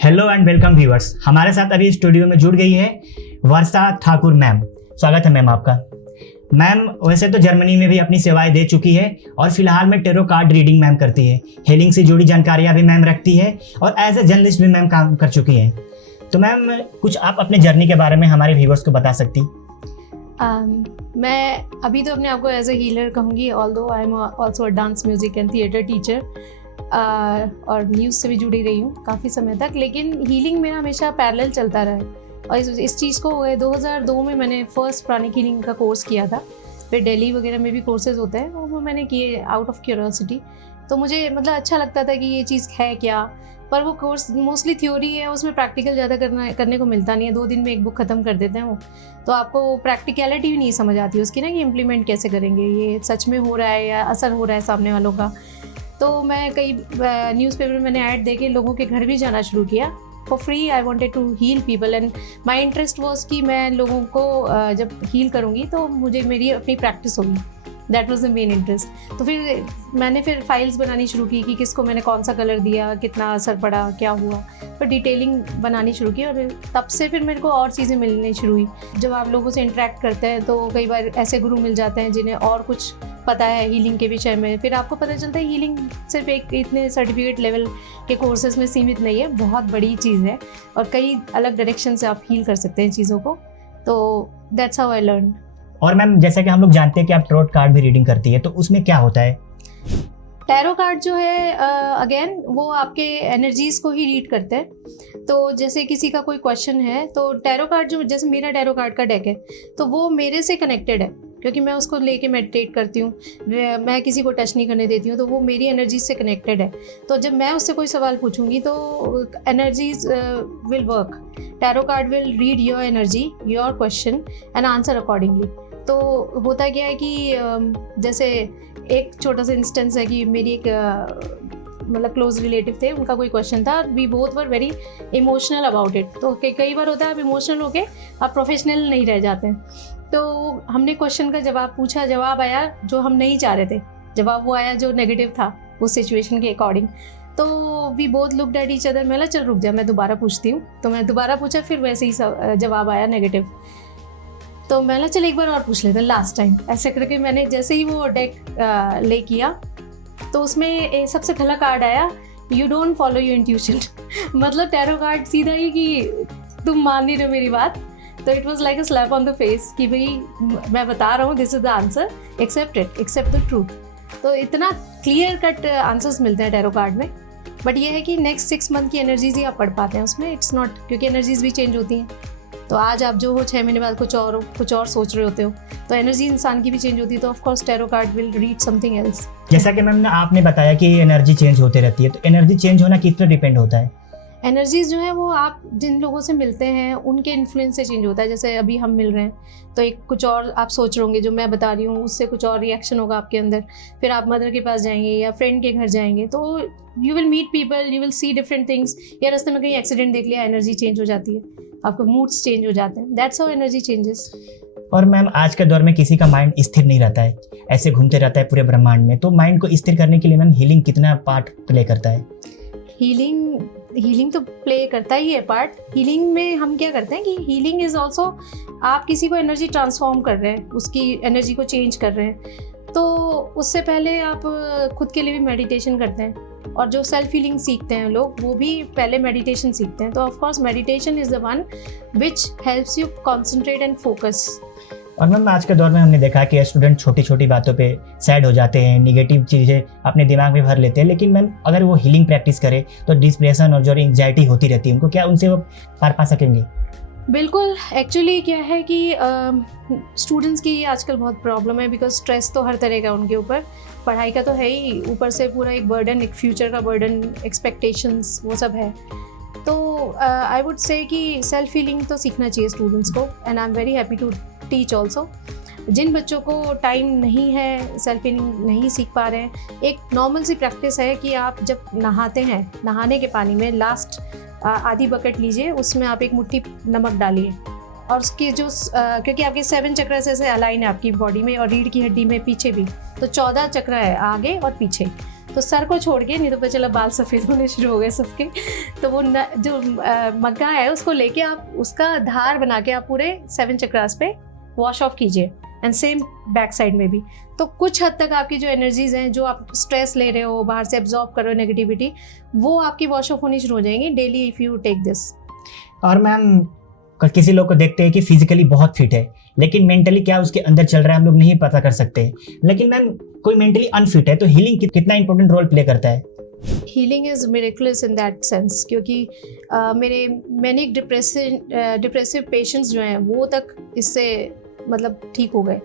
Hello and welcome viewers. हमारे साथ अभी स्टूडियो में जुड़ गई है वर्षा ठाकुर मैम। स्वागत है मैम आपका। मैम वैसे तो जर्मनी में भी अपनी सेवाएं दे चुकी है और फिलहाल में टेरो कार्ड रीडिंग मैम करती है। हीलिंग से जुड़ी जानकारियां भी मैम रखती है और एज ए जर्नलिस्ट भी मैम काम कर चुकी है। तो मैम कुछ आप अपने जर्नी के बारे में हमारे व्यूअर्स को बता सकती? मैं अभी तो अपने आप को एज ए हीलर कहूँगी, although I am also a dance music and theatre teacher और न्यूज़ से भी जुड़ी रही हूँ काफ़ी समय तक। लेकिन हीलिंग मेरा हमेशा पैरेलल चलता रहा है और इस चीज़ को 2002 में मैंने फर्स्ट प्राणिक हीलिंग का कोर्स किया था। फिर दिल्ली वगैरह में भी कोर्सेज होते हैं, वो मैंने किए आउट ऑफ क्यूरियोसिटी। तो मुझे मतलब अच्छा लगता था कि ये चीज़ है क्या, पर वो कोर्स मोस्टली थ्योरी है, उसमें प्रैक्टिकल ज़्यादा करने को मिलता नहीं है। 2 दिन में एक बुक ख़त्म कर देते हैं वो, तो आपको प्रैक्टिकलिटी भी नहीं समझ आती उसकी ना कि इम्प्लीमेंट कैसे करेंगे, ये सच में हो रहा है या असर हो रहा है सामने वालों का। तो मैं कई न्यूज़पेपर में मैंने ऐड दे के लोगों के घर भी जाना शुरू किया for free. I wanted to heal people and my interest was कि मैं लोगों को जब हील करूँगी तो मुझे मेरी अपनी प्रैक्टिस होगी। That was the main interest. तो फिर मैंने फाइल्स बनानी शुरू की कि किसको मैंने कौन सा कलर दिया, कितना असर पड़ा, क्या हुआ। फिर डिटेलिंग बनानी शुरू की और तब से फिर मेरे को और चीज़ें मिलनी शुरू हुई। जब आप लोगों से इंटरेक्ट करते हैं तो कई बार ऐसे गुरु मिल जाते हैं जिन्हें और कुछ पता है हीलिंग के विषय में। फिर आपको पता चलता है हीलिंग सिर्फ एक इतने सर्टिफिकेट लेवल के कोर्सेज में सीमित नहीं है, बहुत बड़ी चीज़ है और कई अलग डायरेक्शन से आप हील कर सकते हैं चीज़ों को। तो दैट्स हाउ आई लर्न। और मैम जैसा कि हम लोग जानते हैं कि आप टैरो कार्ड भी रीडिंग करती है, तो उसमें क्या होता है? टैरो कार्ड जो है अगेन वो आपके एनर्जीज़ को ही रीड करते हैं। तो जैसे किसी का कोई क्वेश्चन है तो टैरो कार्ड जो, जैसे मेरा टैरो कार्ड का डेक है तो वो मेरे से कनेक्टेड है क्योंकि मैं उसको लेके मेडिटेट करती हूँ, मैं किसी को टच नहीं करने देती हूँ, तो वो मेरी एनर्जी से कनेक्टेड है। तो जब मैं उससे कोई सवाल पूछूंगी तो energies will work. Tarot card will read your energy, your question and answer accordingly. तो होता क्या है कि जैसे एक छोटा सा इंस्टेंस है कि मेरी एक मतलब क्लोज रिलेटिव थे, उनका कोई क्वेश्चन था, we both were very emotional about it. तो कई बार होता है आप इमोशनल होके आप प्रोफेशनल नहीं रह जाते हैं। तो हमने क्वेश्चन का जवाब पूछा, जवाब आया जो हम नहीं चाह रहे थे, जवाब वो आया जो नेगेटिव था उस सिचुएशन के अकॉर्डिंग। तो we both looked at each other. मैं चल रुक जा, मैं दोबारा पूछती हूँ। तो मैं दोबारा पूछा, फिर वैसे ही जवाब आया नेगेटिव। तो मैं चल एक बार और पूछ लेते हैं लास्ट टाइम। ऐसे करके मैंने जैसे ही वो डेक ले किया तो उसमें सबसे पहला कार्ड आया, you don't follow your intuition. मतलब टैरो कार्ड सीधा ही कि तुम मान नहीं रहे हो मेरी बात। तो it was like a slap on the face कि भाई मैं बता रहा हूँ, this is the answer, accept it, accept the truth. तो इतना क्लियर कट आंसर्स मिलते हैं टैरो कार्ड में। बट ये है कि नेक्स्ट 6 मंथ की एनर्जीज ही आप पढ़ पाते हैं उसमें। इट्स नॉट, क्योंकि एनर्जीज भी चेंज होती हैं। तो आज आप जो हो 6 महीने बाद कुछ और सोच रहे होते हो, तो एनर्जी इंसान की भी चेंज होती है। तो of course tarot card will read something else. जैसा कि मैम आपने बताया कि एनर्जी चेंज होते रहती है, तो एनर्जी चेंज होना किस पर डिपेंड होता है? एनर्जीज जो है वो आप जिन लोगों से मिलते हैं उनके इन्फ्लुएंस से चेंज होता है। जैसे अभी हम मिल रहे हैं तो एक कुछ और आप सोच रहे होंगे जो मैं बता रही हूँ, उससे कुछ और रिएक्शन होगा आपके अंदर। फिर आप मदर के पास जाएंगे या फ्रेंड के घर जाएंगे तो you will meet people, you will see different things. या रास्ते में कहीं एक्सीडेंट देख लिया, एनर्जी चेंज हो जाती है, आपके मूड्स चेंज हो जाते हैं। That's how energy changes. और मैम आज के दौर में किसी का माइंड स्थिर नहीं रहता है, ऐसे घूमते रहता है पूरे ब्रह्मांड में। तो माइंड को स्थिर करने के लिए मैम हीलिंग कितना पार्ट प्ले करता है? हीलिंग तो प्ले करता ही है पार्ट। हीलिंग में हम क्या करते हैं कि हीलिंग इज़ ऑल्सो, आप किसी को एनर्जी ट्रांसफॉर्म कर रहे हैं, उसकी एनर्जी को चेंज कर रहे हैं। तो उससे पहले आप खुद के लिए भी मेडिटेशन करते हैं और जो सेल्फ हीलिंग सीखते हैं लोग वो भी पहले मेडिटेशन सीखते हैं। तो of course meditation is the one which helps you concentrate and focus. और मैम आज के दौर में हमने देखा कि स्टूडेंट छोटी छोटी बातों पे सैड हो जाते हैं, निगेटिव चीज़ें अपने दिमाग में भर लेते हैं। लेकिन मैम अगर वो हीलिंग प्रैक्टिस करे तो डिप्रेशन और जो एंजाइटी होती रहती है उनको, क्या उनसे वो पार पा सकेंगे? बिल्कुल। एक्चुअली क्या है कि स्टूडेंट्स की आजकल बहुत प्रॉब्लम है, बिकॉज स्ट्रेस तो हर तरह का उनके ऊपर, पढ़ाई का तो है ही, ऊपर से पूरा एक बर्डन, एक फ्यूचर का बर्डन, एक्सपेक्टेशंस, वो सब है। तो आई वुड से कि सेल्फ हीलिंग तो सीखना चाहिए स्टूडेंट्स को and I am very happy to teach also. जिन बच्चों को टाइम नहीं है, सेल्फ हीलिंग नहीं सीख पा रहे हैं, एक नॉर्मल सी प्रैक्टिस है कि आप जब नहाते हैं, नहाने के पानी में लास्ट आधी बकेट लीजिए, उसमें आप एक मुट्ठी नमक डालिए और उसकी जो क्योंकि आपके 7 चक्र से अलाइन है आपकी बॉडी में और रीढ़ की हड्डी में पीछे भी, तो 14 चक्र है आगे और पीछे। तो सर को छोड़ के, नहीं तो पता चला बाल सफ़ेद होने शुरू हो गए सबके, तो वो जो मग्गा है उसको लेके आप उसका धार बना के आप पूरे 7 चक्रास पे वॉश ऑफ कीजिए, एंड सेम बैक साइड में भी। तो कुछ हद तक आपकी जो एनर्जीज हैं, जो आप स्ट्रेस ले रहे हो, बाहर से एब्जॉर्ब कर रहे हो नेगेटिविटी, वो आपकी वॉश ऑफ होनी शुरू हो जाएंगी daily if you take this. और मैम किसी लोग को देखते हैं कि फिजिकली बहुत फिट है, लेकिन मेंटली क्या उसके अंदर चल रहा है हम लोग नहीं पता कर सकते। लेकिन मैम कोई मेंटली अनफिट है तो हीलिंग कितना इंपॉर्टेंट रोल प्ले करता है? Healing is miraculous in that sense, क्योंकि मेरे मैंने एक डिप्रेसिव पेशेंट्स जो हैं वो तक इससे मतलब ठीक हो गए।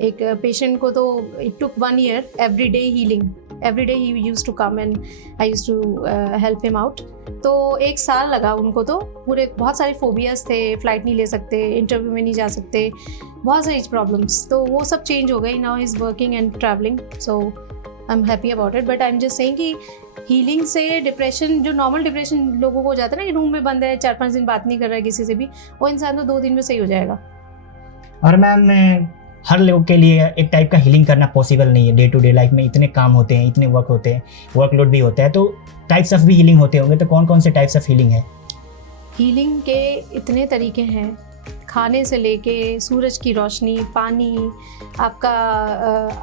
एक पेशेंट को तो it took 1 year every day healing, every day he used to come and I used to help him out. तो 1 साल लगा उनको, तो पूरे बहुत सारे फोबियाज थे, फ्लाइट नहीं ले सकते, इंटरव्यू में नहीं जा सकते, बहुत सारी प्रॉब्लम्स, तो वो सब चेंज हो गई। Now he is working and travelling, so I am happy about it. But I am just saying कि हीलिंग से डिप्रेशन, जो नॉर्मल डिप्रेशन लोगों को हो जाता है ना कि रूम में बंद है, 4-5 दिन बात नहीं कर रहा है किसी से भी, वो इंसान तो 2 दिन में सही हो जाएगा। और मैम हर लोग के लिए एक टाइप का हीलिंग करना पॉसिबल नहीं है। डे टू डे लाइफ में इतने काम होते हैं, इतने वर्क होते हैं, वर्कलोड भी होता है, तो टाइप्स ऑफ भी हीलिंग होते होंगे, तो कौन कौन से टाइप्स ऑफ हीलिंग है? हीलिंग के इतने तरीके हैं, खाने से लेके सूरज की रोशनी, पानी, आपका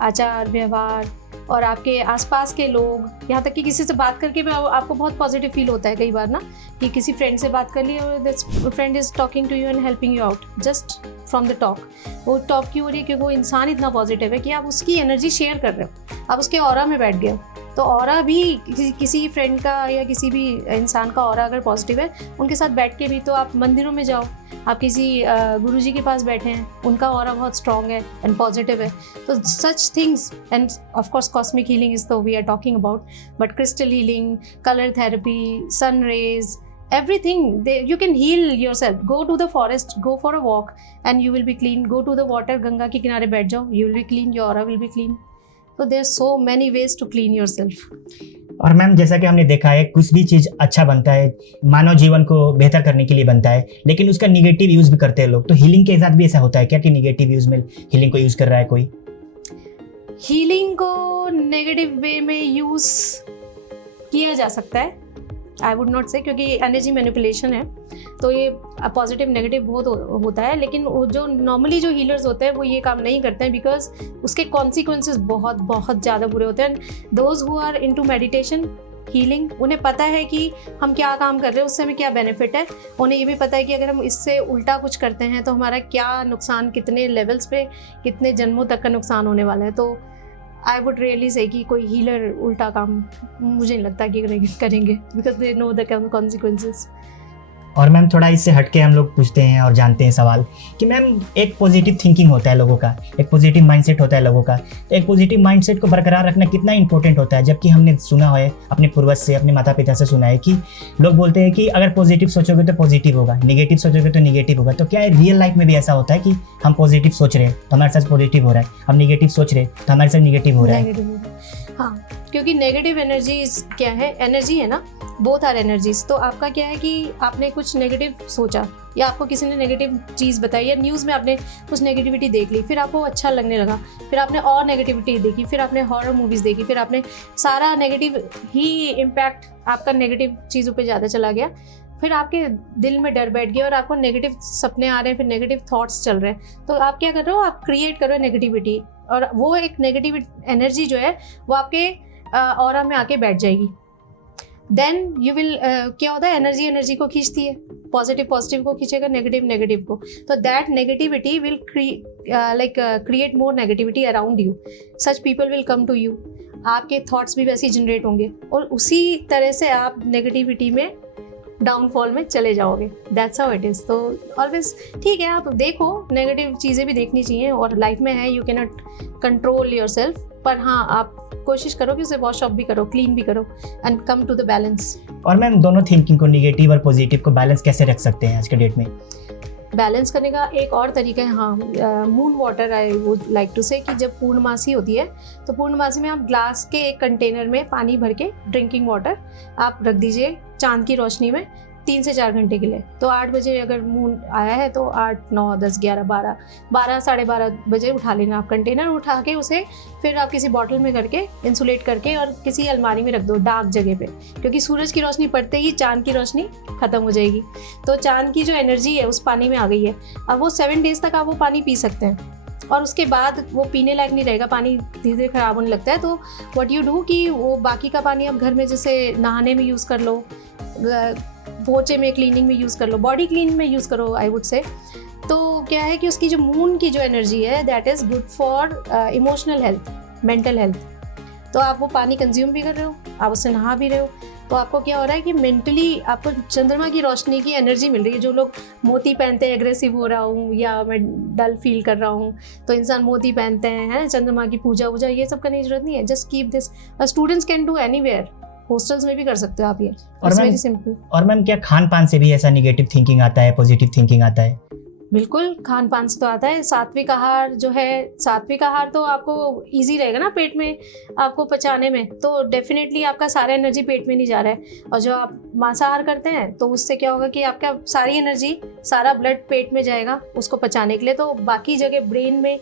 आचार व्यवहार और आपके आसपास के लोग, यहाँ तक कि किसी से बात करके भी आपको बहुत पॉजिटिव फील होता है कई बार ना, कि किसी फ्रेंड से बात कर ली और this friend is talking to you and helping you out just from the talk. वो टॉक क्यों हो रही है? क्योंकि वो इंसान इतना पॉजिटिव है कि आप उसकी एनर्जी शेयर कर रहे हो, आप उसके ऑरा में बैठ गए हो। तो ऑरा भी किसी फ्रेंड का या किसी भी इंसान का ऑरा अगर पॉजिटिव है, उनके साथ बैठ के भी, तो आप मंदिरों में जाओ, आप किसी गुरुजी के पास बैठे हैं, उनका ऑरा बहुत स्ट्रॉन्ग है एंड पॉजिटिव है, तो such things. And of course cosmic healing is we are talking about, but crystal healing, colour therapy, sun rays, everything you can heal yourself. Go to the forest, go for a walk and you will be clean. Go to the water, Ganga के किनारे बैठ जाओ, you will be clean, your aura will be clean. So there are so many ways to clean yourself. और ma'am जैसा कि हमने देखा है, कुछ भी चीज़ अच्छा बनता है, मानव जीवन को बेहतर करने के लिए बनता है, लेकिन उसका निगेटिव यूज़ भी करते हैं लोग। तो हीलिंग के साथ भी ऐसा होता है क्या कि निगेटिव यूज़ में हीलिंग को यूज़ कर रहा है कोई? हीलिंग को नेगेटिव वे में यूज़ किया जा सकता है, आई वुड नॉट से, क्योंकि एनर्जी मैनिपुलेशन है, तो ये पॉजिटिव नेगेटिव बहुत होता है। लेकिन जो नॉर्मली जो हीलर्स होते हैं वो ये काम नहीं करते हैं, बिकॉज उसके कॉन्सिक्वेंसेस बहुत बहुत ज़्यादा बुरे होते हैं। Those who are into meditation healing, उन्हें पता है कि हम क्या काम कर रहे हैं, उससे हमें क्या बेनिफिट है। उन्हें ये भी पता है कि अगर हम इससे उल्टा कुछ करते हैं तो हमारा क्या नुकसान, कितने लेवल्स पे, कितने जन्मों तक का नुकसान होने वाला है। तो आई वुड रियली से कि कोई हीलर उल्टा काम मुझे नहीं लगता कि करेंगे, because they know the consequences. और मैम थोड़ा इससे हटके हम लोग पूछते हैं और जानते हैं सवाल कि मैम एक पॉजिटिव थिंकिंग होता है लोगों का, एक पॉजिटिव माइंडसेट होता है लोगों का, तो एक पॉजिटिव माइंडसेट को बरकरार रखना कितना इंपॉर्टेंट होता है? जबकि हमने सुना है अपने पूर्वज से, अपने माता पिता से सुना है कि लोग बोलते हैं कि अगर पॉजिटिव सोचोगे तो पॉजिटिव होगा, निगेटिव सोचोगे तो निगेटिव होगा। तो क्या रियल लाइफ में भी ऐसा होता है कि हम पॉजिटिव सोच रहे हैं तो हमारे साथ पॉजिटिव हो रहा है, हम निगेटिव सोच रहे हैं तो हमारे साथ निगेटिव हो रहा है? हाँ, क्योंकि नेगेटिव एनर्जीज क्या है, एनर्जी है ना, बोथ आर एनर्जीज। तो आपका क्या है कि आपने कुछ नेगेटिव सोचा, या आपको किसी ने नेगेटिव चीज़ बताई, या न्यूज़ में आपने कुछ नेगेटिविटी देख ली, फिर आपको अच्छा लगने लगा, फिर आपने और नेगेटिविटी देखी, फिर आपने हॉरर मूवीज़ देखी, फिर आपने सारा नेगेटिव ही इम्पैक्ट आपका नेगेटिव चीज़ों पे ज़्यादा चला गया, फिर आपके दिल में डर बैठ गया और आपको नेगेटिव सपने आ रहे हैं, फिर नेगेटिव थॉट्स चल रहे हैं। तो आप क्या कर रहे हो, आप क्रिएट कर रहे हो नेगेटिविटी, और वो एक नेगेटिव एनर्जी जो है वो आपके ऑरा में आके बैठ जाएगी। देन यू विल क्या होता है, एनर्जी को खींचती है, पॉजिटिव को खींचेगा, नेगेटिव को। तो that negativity will create more negativity around you, such people will come to you, आपके थॉट्स भी वैसे ही जनरेट होंगे और उसी तरह से आप नेगेटिविटी में डाउनफॉल में चले जाओगे। That's how it is. तो ऑलवेज ठीक है, आप देखो, नेगेटिव चीज़ें भी देखनी चाहिए और लाइफ में है, you can not control your self, पर हाँ आप कोशिश करो कि उसे वॉश ऑफ भी करो, क्लीन भी करो and come to the balance. और मैम दोनों थिंकिंग को, निगेटिव और पॉजिटिव को बैलेंस कैसे रख सकते हैं आज के डेट में? बैलेंस करने का एक और तरीका है, हाँ, moon water, I would like to say, कि जब पूर्णमासी होती है तो पूर्णमासी में आप ग्लास के एक कंटेनर में पानी भर के, ड्रिंकिंग वाटर आप रख दीजिए चांद की रोशनी में, 3 से 4 घंटे के लिए। तो 8 बजे अगर मून आया है तो 8, 9, 10, 11, 12, साढ़े 12 बजे उठा लेना आप कंटेनर, उठा के उसे फिर आप किसी बॉटल में करके इंसुलेट करके और किसी अलमारी में रख दो डार्क जगह पे, क्योंकि सूरज की रोशनी पड़ते ही चांद की रोशनी ख़त्म हो जाएगी। तो चांद की जो एनर्जी है उस पानी में आ गई है। अब वो 7 डेज़ तक आप वो पानी पी सकते हैं और उसके बाद वो पीने लायक नहीं रहेगा, पानी धीरे धीरे ख़राब होने लगता है। तो व्हाट यू डू कि वो बाकी का पानी आप घर में जैसे नहाने में यूज़ कर लो, पोछे में, क्लीनिंग में यूज़ कर लो, बॉडी क्लीनिंग में यूज़ करो आई वुड से। तो क्या है कि उसकी जो मून की जो एनर्जी है that is good for emotional health, mental health. तो आप वो पानी कंज्यूम भी कर रहे हो, आप उससे नहा भी रहे हो, तो आपको क्या हो रहा है कि मेंटली आपको चंद्रमा की रोशनी की एनर्जी मिल रही है। जो लोग मोती पहनते हैं, एग्रेसिव हो रहा हूँ या मैं डल फील कर रहा हूँ, तो इंसान मोती पहनते हैं, चंद्रमा की पूजा वूजा, ये सब करने की जरूरत नहीं है। Just keep this, students can do anywhere, hostels में भी कर सकते हो आप ये। It's very simple. और मैम क्या खान पान से भी ऐसा निगेटिव थिंकिंग आता है, पॉजिटिव थिंकिंग आता है? बिल्कुल, खान पान से तो आता है। सात्विक आहार जो है, सात्विक आहार तो आपको इजी रहेगा ना पेट में आपको पचाने में, तो डेफिनेटली आपका सारा एनर्जी पेट में नहीं जा रहा है। और जो आप मांसाहार करते हैं तो उससे क्या होगा कि आपका सारी एनर्जी, सारा ब्लड पेट में जाएगा उसको पचाने के लिए, तो बाकी जगह ब्रेन में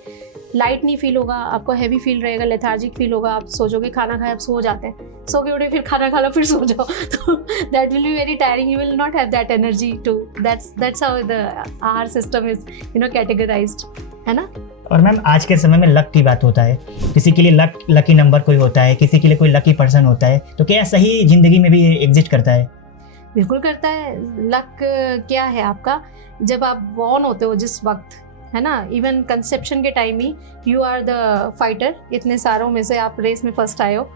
लाइट नहीं फील होगा, आपको हैवी फील रहेगा, लेथार्जिक फील होगा, आप सोचोगे, खाना खाए आप सो जाते हैं, सो के उठे फिर खाना खा लो फिर सो जाओ, तो that will be very tiring, you will not have that energy to, that's how the aahar system is categorised, है ना। और मैम आज के समय में लक की बात होता है, किसी के लिए लकी नंबर कोई होता है, किसी के लिए कोई लकी पर्सन होता है, तो क्या सही जिंदगी में भी एग्जिस्ट करता है? बिल्कुल करता है। लक क्या है आपका, जब आप बॉर्न होते हो जिस वक्त, है ना, इवन कंसेप्शन के टाइम ही यू आर द फाइटर, इतने सारों में से आप रेस में फर्स्ट आए हो,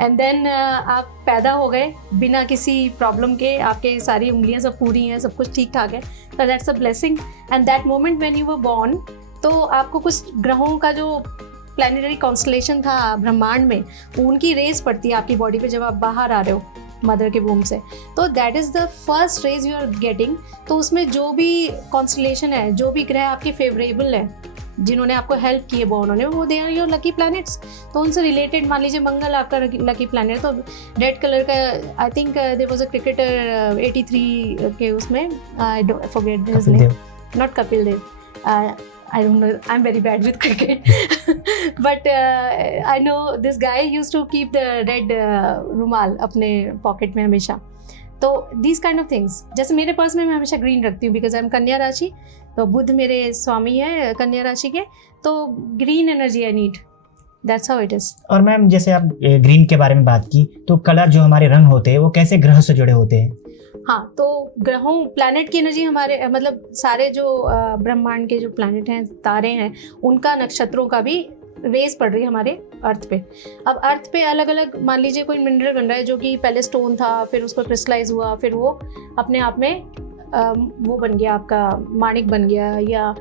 एंड देन आप पैदा हो गए बिना किसी प्रॉब्लम के, आपके सारी उंगलियां सब पूरी हैं, सब कुछ ठीक ठाक है, तो that's a blessing. And that moment when you were born, तो आपको कुछ ग्रहों का जो प्लैनेटरी कॉन्स्टलेशन था ब्रह्मांड में, उनकी रेस पड़ती है आपकी बॉडी पे जब आप बाहर आ रहे हो मदर के वूम से, तो that is the first rays you are getting. तो उसमें जो भी कॉन्स्टलेशन है, जो भी ग्रह आपके फेवरेबल है, जिन्होंने आपको हेल्प की है बॉर्न होने में, वो they are your lucky planets. तो उनसे रिलेटेड मान लीजिए मंगल आपका लकी प्लैनेट, तो रेड कलर का, I think there was a cricketer 83 के उसमें, I don't forget his name, not Kapil Dev, I don't know, I'm very bad with cricket but I know this guy used to keep the red रुमाल अपने pocket में हमेशा। तो these kind of things, जैसे मेरे purse में मैं हमेशा ग्रीन रखती हूँ बिकॉज आई एम कन्या राशि, तो बुध मेरे स्वामी है कन्या राशि के, तो green energy I need, that's how it is. और मैम जैसे आप ग्रीन के बारे में बात की, तो कलर जो हमारे रंग होते हैं वो कैसे ग्रह से जुड़े होते हैं? हाँ, तो ग्रहों, प्लैनेट की एनर्जी हमारे, मतलब सारे जो ब्रह्मांड के जो प्लैनेट हैं, तारे हैं, उनका, नक्षत्रों का भी रेस पड़ रही है हमारे अर्थ पे। अब अर्थ पे अलग अलग, मान लीजिए कोई मिनरल बन रहा है जो कि पहले स्टोन था, फिर उसको क्रिस्टलाइज हुआ, फिर वो अपने आप में वो बन गया, आपका माणिक बन गया या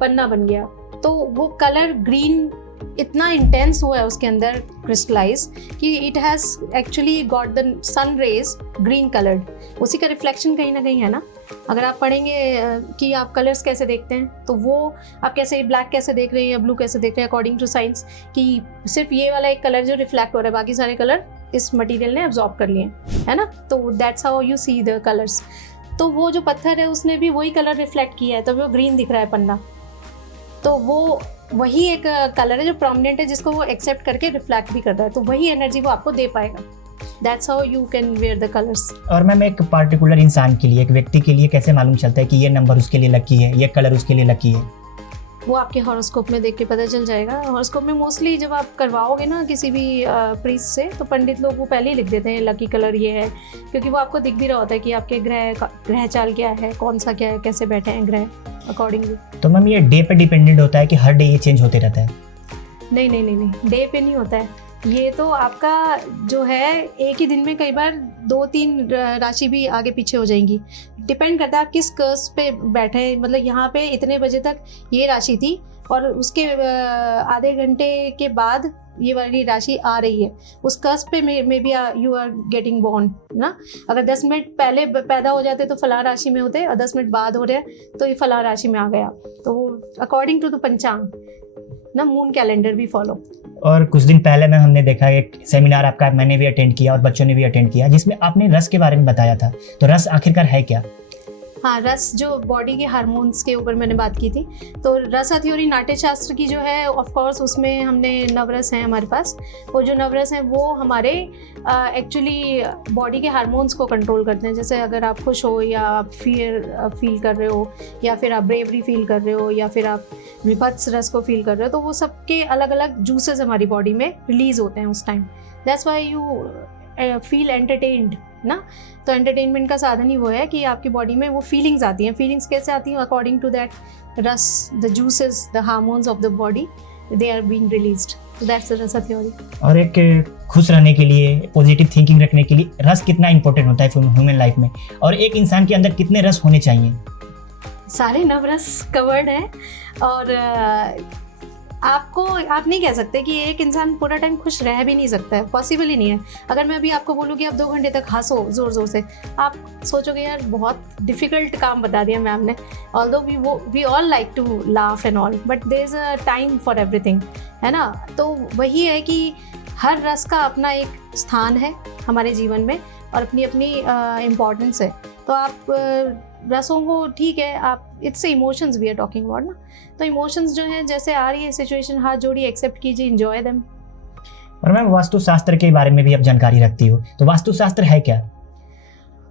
पन्ना बन गया, तो वो कलर ग्रीन इतना इंटेंस हुआ है उसके अंदर क्रिस्टलाइज कि it has actually got the sun rays green coloured, उसी का रिफ्लेक्शन कहीं ना कहीं है ना। अगर आप पढ़ेंगे कि आप कलर्स कैसे देखते हैं, तो वो आप कैसे ब्लैक कैसे देख रहे हैं या ब्लू कैसे देख रहे हैं अकॉर्डिंग टू साइंस, कि सिर्फ ये वाला एक कलर जो रिफ्लेक्ट हो रहा है, बाकी सारे कलर इस मटेरियल ने एब्जॉर्ब कर लिए, है ना। तो that's how you see the colours. तो वो जो पत्थर है उसने भी वही कलर रिफ्लेक्ट किया है, तो वो ग्रीन दिख रहा है पन्ना, तो वो वही एक कलर है जो प्रोमिनेंट है, जिसको वो एक्सेप्ट करके रिफ्लेक्ट भी करता है, तो वही एनर्जी वो आपको दे पाएगा। That's how you can wear the colours. और मैम एक पर्टिकुलर इंसान के लिए, एक व्यक्ति के लिए कैसे मालूम चलता है कि ये नंबर उसके लिए लकी है, ये कलर उसके लिए लकी है? वो आपके हॉरोस्कोप में देख के पता चल जाएगा। हॉरोस्कोप में मोस्टली जब आप करवाओगे ना किसी भी प्रीस्ट से, तो पंडित लोग वो पहले ही लिख देते हैं लकी कलर ये है, क्योंकि वो आपको दिख भी रहा होता है कि आपके ग्रह चाल क्या है, कौन सा क्या है, कैसे बैठे हैं ग्रह अकॉर्डिंगली। तो मैम ये डे पे डिपेंडेंट होता है कि हर डे ये चेंज होते रहता है? नहीं, डे पे नहीं होता है ये, तो आपका जो है एक ही दिन में कई बार 2-3 राशि भी आगे पीछे हो जाएंगी, डिपेंड करता है आप किस कर्स पे बैठे हैं। मतलब यहाँ पे इतने बजे तक ये राशि थी और उसके आधे घंटे के बाद ये वाली राशि आ रही है, उस कर्स पे may be you are getting born ना। अगर 10 मिनट पहले पैदा हो जाते तो फलां राशि में होते, और 10 मिनट बाद हो रहे हैं तो ये फलां राशि में आ गया, तो अकॉर्डिंग टू द पंचांग ना मून कैलेंडर भी फॉलो। और कुछ दिन पहले में हमने देखा एक सेमिनार आपका मैंने भी अटेंड किया और बच्चों ने भी अटेंड किया, जिसमें आपने रस के बारे में बताया था। तो रस आखिरकार है क्या? हाँ, रस जो बॉडी के हार्मोन्स के ऊपर मैंने बात की थी। तो रसा थ्योरी नाट्य शास्त्र की जो है, ऑफ कोर्स उसमें हमने नवरस हैं हमारे पास। वो जो नवरस हैं वो हमारे एक्चुअली बॉडी के हार्मोन्स को कंट्रोल करते हैं। जैसे अगर आप खुश हो या आप फियर फील कर रहे हो, या फिर आप ब्रेवरी फील कर रहे हो, या फिर आप विभत्स रस को फील कर रहे हो, तो वो सबके अलग अलग जूसेस हमारी बॉडी में रिलीज होते हैं उस time. That's why you feel entertained ना। तो एंटरटेनमेंट का साधन ही वो है कि आपकी बॉडी में वो फीलिंग्स आती हैं। फीलिंग्स कैसे आती हैं? According to that ras, the juices, the hormones of the body, they are being released. So that's the rasa theory. और एक खुश रहने के लिए, पॉजिटिव थिंकिंग रखने के लिए रस कितना इंपॉर्टेंट होता है ह्यूमन लाइफ में, और एक इंसान के अंदर कितने रस होने चाहिए? सारे नवरस कवर्ड हैं। और आप नहीं कह सकते कि एक इंसान पूरा टाइम खुश रह भी नहीं सकता है, पॉसिबल ही नहीं है। अगर मैं अभी आपको बोलूँ कि आप 2 घंटे तक हंसो ज़ोर ज़ोर से, आप सोचोगे यार बहुत डिफ़िकल्ट काम बता दिया मैम ने। Although we all like to laugh and all, but there is a time for everything, है ना। तो वही है कि हर रस का अपना एक स्थान है हमारे जीवन में और अपनी अपनी इम्पॉर्टेंस है। तो आप रसों को, ठीक है, आप it's emotions we are talking about ना। तो इमोशंस जो हैं, जैसे आ रही है सिचुएशन, हाथ जोड़िए, एक्सेप्ट कीजिए, एंजॉय देम। और मैम वास्तुशास्त्र के बारे में भी आप जानकारी रखती हो, तो वास्तुशास्त्र है क्या?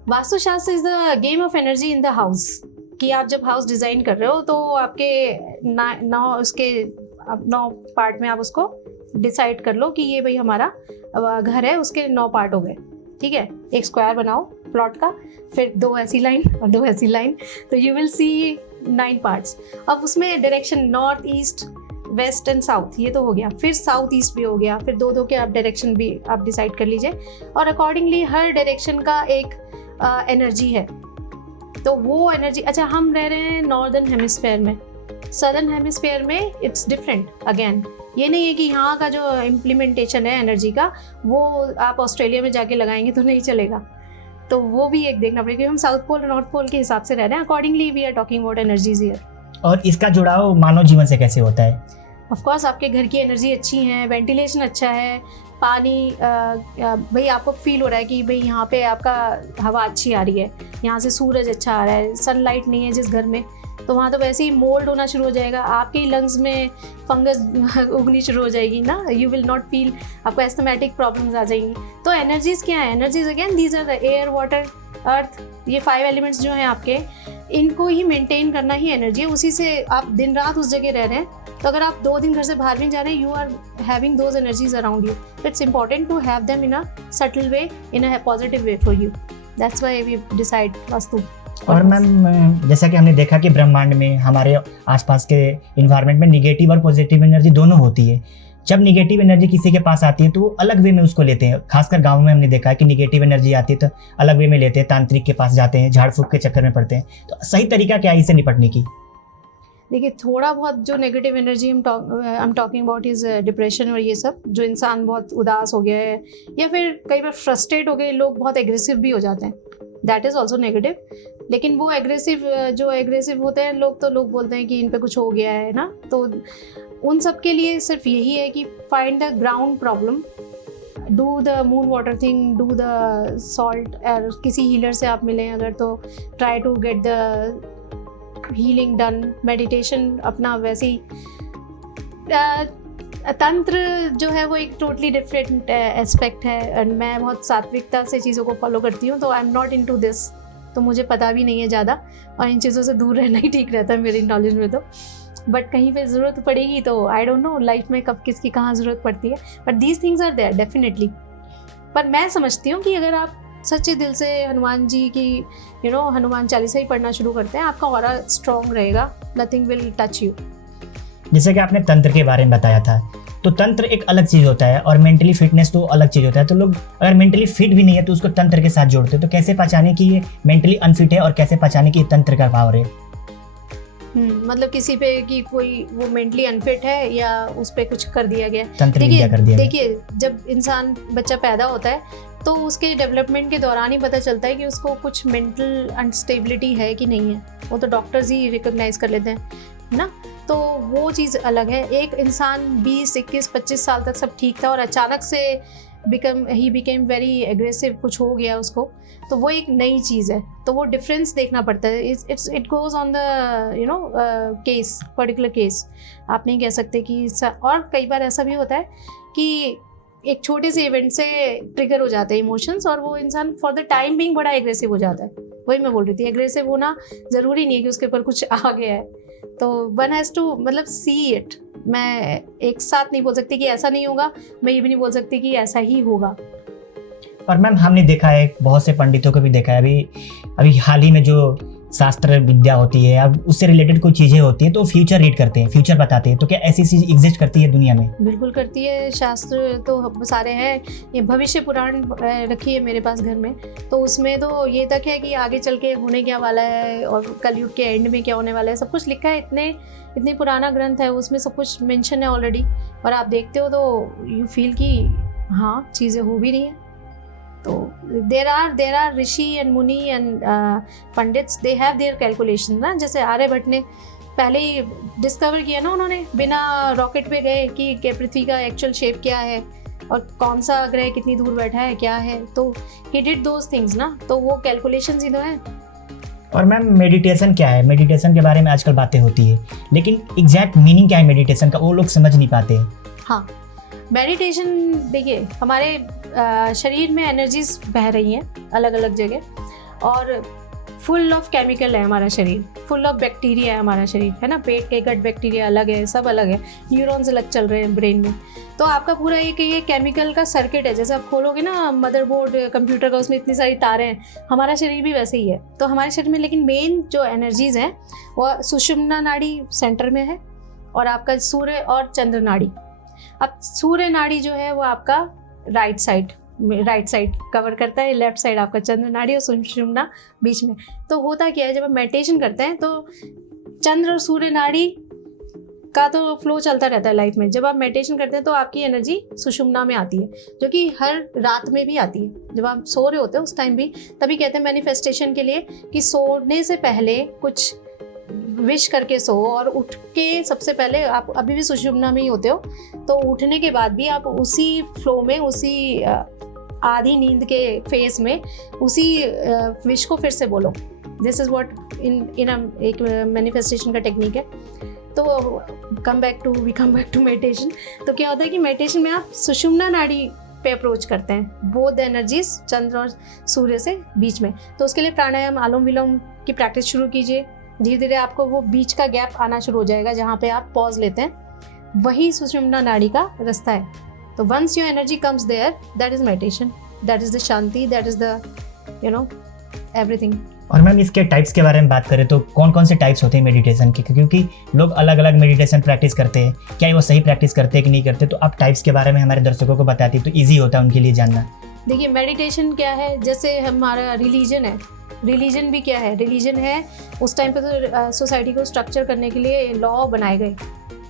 Vastu shastra is the game of energy in the house. कि आप जब हाउस डिज़ाइन कर रहे हो तो आपके 9 पार्ट में आप उसको डिसाइड कर लो कि ये भाई हमारा घर है, उसके 9 पार्ट हो गए, ठीक है। एक स्क्वायर बनाओ प्लॉट का, फिर 2 ऐसी लाइन और 2 ऐसी लाइन, तो यू विल सी 9 पार्ट्स। अब उसमें direction north, east, west and south, ये तो हो गया। फिर साउथ ईस्ट भी हो गया, फिर 2-2 के आप डायरेक्शन भी आप डिसाइड कर लीजिए। और अकॉर्डिंगली हर डायरेक्शन का एक एनर्जी है। तो वो एनर्जी, अच्छा हम रह रहे हैं नॉर्दर्न हेमिस्फेयर में, सदर्न हेमिस्फेयर में इट्स डिफरेंट अगेन। ये नहीं है कि यहाँ का जो इम्प्लीमेंटेशन है एनर्जी का वो आप ऑस्ट्रेलिया में जाके लगाएंगे तो नहीं चलेगा। तो वो भी एक देखना पड़ेगा कि हम साउथ पोल और नॉर्थ पोल के हिसाब से रह रहे हैं। Accordingly we are talking about energies here. और इसका जुड़ाव मानव जीवन से कैसे होता है? ऑफ कोर्स आपके घर की एनर्जी अच्छी है, वेंटिलेशन अच्छा है, पानी भाई आपको फील हो रहा है कि भाई यहाँ पे आपका हवा अच्छी आ रही है, यहाँ से सूरज अच्छा आ रहा है, सनलाइट नहीं है जिस घर में, तो वहाँ तो वैसे ही मोल्ड होना शुरू हो जाएगा, आपके लंग्स में फंगस उगनी शुरू हो जाएगी ना, यू विल नॉट फील, आपको एस्थमेटिक प्रॉब्लम्स आ जाएंगी। तो एनर्जीज क्या है? Energies again these are the air, water, earth, ये 5 एलिमेंट्स जो हैं आपके, इनको ही मेंटेन करना ही एनर्जी है। उसी से आप दिन रात उस जगह रह रहे हैं, तो अगर आप 2 दिन घर से बाहर भी जा रहे हैं, you are having those energies around you. It's important to have them in a subtle way, in a positive way for you. That's why we decide vastu. और मैम जैसा कि हमने देखा कि ब्रह्मांड में, हमारे आसपास के इन्वायरमेंट में निगेटिव और पॉजिटिव एनर्जी दोनों होती है। जब निगेटिव एनर्जी किसी के पास आती है तो वो अलग वे में उसको लेते हैं। खासकर गाँव में हमने देखा है कि निगेटिव एनर्जी आती है तो अलग वे में लेते हैं, तांत्रिक के पास जाते हैं, झाड़ फूक के चक्कर में पड़ते हैं। तो सही तरीका क्या है इससे निपटने की? देखिए, थोड़ा बहुत जो नेगेटिव एनर्जी हम टॉकिंग अबाउट इज़ डिप्रेशन और ये सब, जो इंसान बहुत उदास हो गया है या फिर कई बार फ्रस्ट्रेट हो गए, लोग बहुत एग्रेसिव भी हो जाते हैं, दैट इज़ ऑल्सो नेगेटिव। लेकिन वो जो एग्रेसिव होते हैं लोग, तो लोग बोलते हैं कि इन पे कुछ हो गया है ना। तो उन सब के लिए सिर्फ यही है कि find the ground problem, do the moon water thing, do the salt, और किसी हीलर से आप मिलें अगर तो try to get the healing done. Meditation अपना वैसे ही, तंत्र जो है वो एक टोटली डिफरेंट एस्पेक्ट है, एंड मैं बहुत सात्विकता से चीज़ों को फॉलो करती हूँ, तो I am not into this, तो मुझे पता भी नहीं है ज़्यादा, और इन चीज़ों से दूर रहना ही ठीक रहता है मेरी नॉलेज में। तो बट कहीं पे ज़रूरत पड़ेगी तो आई डोंट नो लाइफ में कब किसकी कहाँ ज़रूरत पड़ती है, but these things are there definitely. पर मैं समझती हूँ कि अगर आप सच्चे दिल से हनुमान जी की हनुमान चालीसा ही पढ़ना शुरू करते हैं, आपका ऑरा स्ट्रॉन्ग रहेगा, नथिंग विल टच यू। जैसे कि आपने तंत्र के बारे में बताया था, तो तंत्र एक अलग चीज़ होता है और मेंटली फिटनेस तो अलग चीज़ होता है। तो लोग अगर मेंटली फिट भी नहीं है तो उसको तंत्र के साथ जोड़ते हैं, तो कैसे पहचाने कि ये मेंटली अनफिट है और कैसे पहचाने कि ये तंत्र का पावर है? मतलब किसी पे कि कोई वो मेंटली अनफिट है या उस पर कुछ कर दिया गया, तंत्र विद्या कर दिया। देखिए, जब इंसान बच्चा पैदा होता है तो उसके डेवलपमेंट के दौरान ही पता चलता है कि उसको कुछ मेंटल अनस्टेबिलिटी है कि नहीं है, वो तो डॉक्टर्स ही रिकॉग्नाइज कर लेते हैं ना। तो वो चीज़ अलग है। एक इंसान 20, 21, 25 साल तक सब ठीक था और अचानक से ही बिकेम वेरी एग्रेसिव, कुछ हो गया उसको, तो वो एक नई चीज़ है। तो वो डिफरेंस देखना पड़ता है। It goes on the case, particular case. आप नहीं कह सकते कि और कई बार ऐसा भी होता है कि एक छोटे से इवेंट से ट्रिगर हो जाते हैं इमोशंस और वो इंसान फॉर द टाइम बीइंग बड़ा एग्रेसिव हो जाता है। वही मैं बोल रही थी, एग्रेसिव होना ज़रूरी नहीं है कि उसके ऊपर कुछ आ गया है। तो वन हैज़ टू मतलब सी इट। मैं एक साथ नहीं बोल सकती कि ऐसा नहीं होगा, मैं ये भी नहीं बोल सकती कि ऐसा ही होगा। और मैम हमने देखा है, बहुत से पंडितों को भी देखा है, अभी हाल ही में जो शास्त्र विद्या होती है, अब उससे रिलेटेड कोई चीज़ें होती हैं तो फ्यूचर रीड करते हैं, फ्यूचर बताते हैं। तो क्या ऐसी चीज़ एग्जिस्ट करती है दुनिया में? बिल्कुल करती है। शास्त्र तो सारे हैं। ये भविष्य पुराण रखी है मेरे पास घर में, तो उसमें तो ये तक है कि आगे चल के होने क्या वाला है और कलयुग के एंड में क्या होने वाला है, सब कुछ लिखा है। इतने पुराना ग्रंथ है, उसमें सब कुछ मेंशन है ऑलरेडी। और आप देखते हो तो यू फील कि हाँ, चीज़ें हो भी रही हैं। तो देर आर ऋषि एंड मुनि and pandits, they have their calculation ना। जैसे आर्यभट्ट ने पहले ही डिस्कवर किया ना, उन्होंने बिना रॉकेट पे गए कि पृथ्वी का एक्चुअल शेप क्या है और कौन सा ग्रह कितनी दूर बैठा है, क्या है। तो ही डिड दोज थिंग्स ना, तो वो कैलकुलेशंस ही तो हैं। और मैम मेडिटेशन क्या है? मेडिटेशन के बारे में आजकल बातें होती है, लेकिन एग्जैक्ट मीनिंग क्या है मेडिटेशन का, वो लोग समझ नहीं पाते हैं। हाँ, मेडिटेशन देखिए, हमारे शरीर में एनर्जीज बह रही हैं अलग अलग जगह और फुल ऑफ केमिकल है हमारा शरीर, फुल ऑफ बैक्टीरिया है हमारा शरीर, है ना। पेट के गट बैक्टीरिया अलग है, सब अलग है, न्यूरॉन्स अलग चल रहे हैं ब्रेन में। तो आपका पूरा ये केमिकल का सर्किट है। जैसे आप खोलोगे ना मदरबोर्ड कंप्यूटर का, उसमें इतनी सारी तारें हैं, हमारा शरीर भी वैसे ही है। तो हमारे शरीर में लेकिन मेन जो एनर्जीज हैं वो सुषुम्ना नाड़ी सेंटर में है और आपका सूर्य और चंद्र नाड़ी। अब सूर्य नाड़ी जो है वो आपका राइट साइड कवर करता है, लेफ्ट साइड आपका चंद्र नाड़ी और सुषुम्ना बीच में। तो होता क्या है, जब आप मेडिटेशन करते हैं तो चंद्र और सूर्य नाड़ी का तो फ्लो चलता रहता है लाइफ में। जब आप मेडिटेशन करते हैं तो आपकी एनर्जी सुषुम्ना में आती है, जो कि हर रात में भी आती है। जब आप सो रहे होते हैं उस टाइम भी, तभी कहते हैं मैनिफेस्टेशन के लिए कि सोने से पहले कुछ विश करके सो और उठ के सबसे पहले आप अभी भी सुषुम्ना में ही होते हो, तो उठने के बाद भी आप उसी फ्लो में, उसी आधी नींद के फेज में उसी विश को फिर से बोलो। दिस इज़ व्हाट एक मैनिफेस्टेशन का टेक्निक है। तो we come back to meditation. तो क्या होता है कि मेडिटेशन में आप सुषुम्ना नाड़ी पे अप्रोच करते हैं, बोथ एनर्जीज चंद्र और सूर्य से बीच में। तो उसके लिए प्राणायाम, आलोम विलोम की प्रैक्टिस शुरू कीजिए। धीरे धीरे आपको वो बीच का गैप आना शुरू हो जाएगा जहाँ पे आप पॉज लेते हैं, वही सुषुम्ना नाड़ी का रास्ता है। तो once your energy comes there, that is meditation, that is the shanti, that is the everything. और मैम इसके टाइप्स के बारे में बात करें तो कौन कौन से टाइप्स होते हैं मेडिटेशन के? क्योंकि लोग अलग अलग मेडिटेशन प्रैक्टिस करते हैं, क्या वो सही प्रैक्टिस करते हैं कि नहीं करते? तो आप टाइप्स के बारे में हमारे दर्शकों को बताती तो ईजी होता है उनके लिए जानना। देखिए, मेडिटेशन क्या है, जैसे हमारा रिलीजन है, रिलीजन भी क्या है, रिलीजन है उस टाइम पे तो सोसाइटी को स्ट्रक्चर करने के लिए लॉ बनाए गए।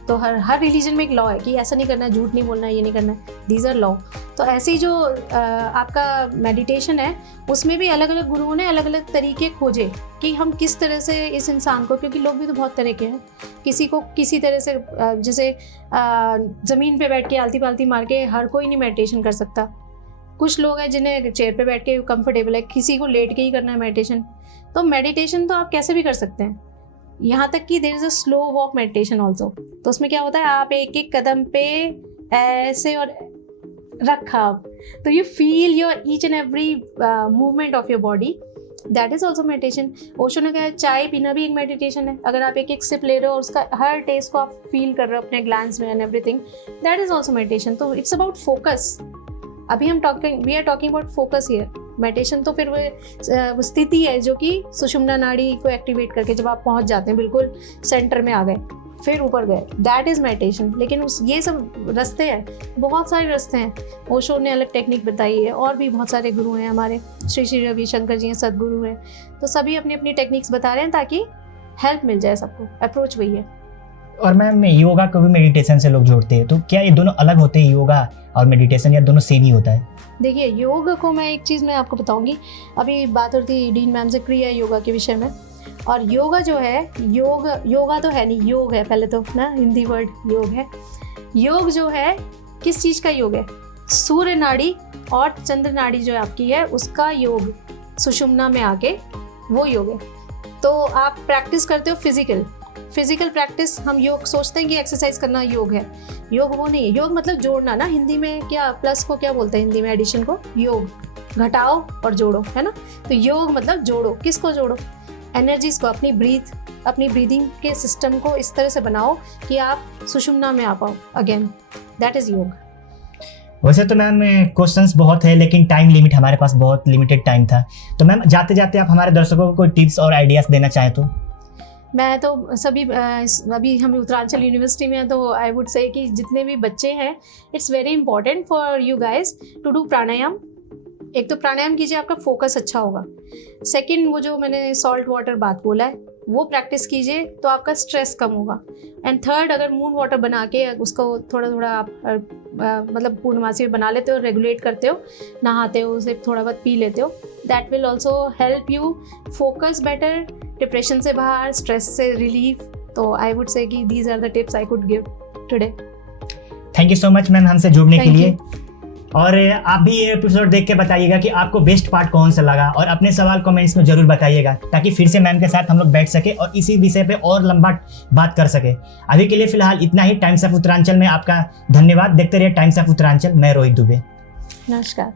तो हर रिलीजन में एक लॉ है कि ऐसा नहीं करना, झूठ नहीं बोलना, ये नहीं करना, दीज आर लॉ। तो ऐसे ही जो आपका मेडिटेशन है उसमें भी अलग अलग गुरुओं ने अलग अलग तरीके खोजे कि हम किस तरह से इस इंसान को, क्योंकि लोग भी तो बहुत तरह के हैं, किसी को किसी तरह से जैसे ज़मीन पे बैठ के आलती पालती मार के हर कोई नहीं मेडिटेशन कर सकता। कुछ लोग हैं जिन्हें चेयर पे बैठ के कंफर्टेबल है, किसी को लेट के ही करना है मेडिटेशन। तो मेडिटेशन तो आप कैसे भी कर सकते हैं, यहाँ तक कि there is a slow walk meditation also. तो उसमें क्या होता है, आप एक एक कदम पे ऐसे और रखा, तो you feel your each and every movement of your body, that is also meditation. Osho ने कहा चाय पीना भी एक मेडिटेशन है। अगर आप एक एक सिप ले रहे हो और उसका हर टेस्ट को आप फील कर रहे हो अपने ग्लैंड्स में and everything, that is also meditation. तो इट्स अबाउट फोकस। अभी we are talking about focus here. Meditation तो फिर वो स्थिति है जो कि सुषुम्ना नाड़ी को एक्टिवेट करके जब आप पहुंच जाते हैं, बिल्कुल सेंटर में आ गए, फिर ऊपर गए, दैट इज मेडिटेशन। लेकिन ये सब रास्ते हैं, बहुत सारे रास्ते हैं। ओशो ने अलग टेक्निक बताई है, और भी बहुत सारे गुरु हैं हमारे, श्री श्री रविशंकर जी हैं, सदगुरु हैं। तो सभी अपनी अपनी टेक्निक्स बता रहे हैं ताकि हेल्प मिल जाए सबको। अप्रोच वही है। और मैम योगा को भी मेडिटेशन से लोग जोड़ते हैं, तो क्या ये दोनों अलग होते हैं, योगा और मेडिटेशन, या दोनों सेम ही होता है? देखिए, योग को मैं एक चीज़ मैं आपको बताऊंगी। अभी बात हो रही थी डीन मैम से क्रिया योगा के विषय में। और योगा जो है, योगा तो है नहीं, योग है पहले तो ना, हिंदी वर्ड योग है। योग जो है किस चीज़ का योग है? सूर्य नाड़ी और चंद्र नाड़ी जो आपकी है उसका योग, सुषुम्ना में आके वो योग है। तो आप प्रैक्टिस करते हो फिजिकल प्रैक्टिस। हम योग सोचते हैं कि एक्सरसाइज करना योग है, योग वो नहीं है। योग मतलब जोड़ना ना, हिंदी में क्या प्लस को क्या बोलते हैं, हिंदी में एडिशन को योग, घटाओ और जोड़ो, है ना। तो योग मतलब जोड़ो, किसको जोड़ो? एनर्जीज को, अपनी ब्रीदिंग के सिस्टम को इस तरह से बनाओ कि आप सुषुम्ना में आ पाओ अगेन, दैट इज योग। वैसे तो मैम क्वेश्चंस बहुत है, लेकिन टाइम लिमिट, हमारे पास बहुत लिमिटेड टाइम था। तो मैम जाते जाते आप हमारे दर्शकों को कोई टिप्स और आइडियाज़ देना चाहें तो? मैं तो सभी अभी हम उत्तरांचल यूनिवर्सिटी में हैं, तो आई वुड से कि जितने भी बच्चे हैं, it's very important for you guys to do pranayama. एक तो प्राणायाम कीजिए, आपका फोकस अच्छा होगा। सेकंड, वो जो मैंने सॉल्ट वाटर बात बोला है वो प्रैक्टिस कीजिए तो आपका स्ट्रेस कम होगा। एंड थर्ड, अगर मून वाटर बना के उसको थोड़ा थोड़ा आप मतलब पूर्णमासी में बना लेते हो, रेगुलेट करते हो, नहाते हो, उसे थोड़ा बहुत पी लेते हो, that will also help you focus better, depression से बाहर, स्ट्रेस से रिलीफ। तो आई वुड से कि these are the tips I could give today. Thank you so much ma'am हमसे जुड़ने के Thank लिए। और आप भी ये एपिसोड देख के बताइएगा कि आपको बेस्ट पार्ट कौन सा लगा, और अपने सवाल कमेंट्स में जरूर बताइएगा, ताकि फिर से मैम के साथ हम लोग बैठ सके और इसी विषय पे और लंबा बात कर सके। अभी के लिए फिलहाल इतना ही। टाइम्स ऑफ उत्तरांचल में आपका धन्यवाद। देखते रहिए टाइम्स ऑफ उत्तरांचल। मैं रोहित दुबे। नमस्कार।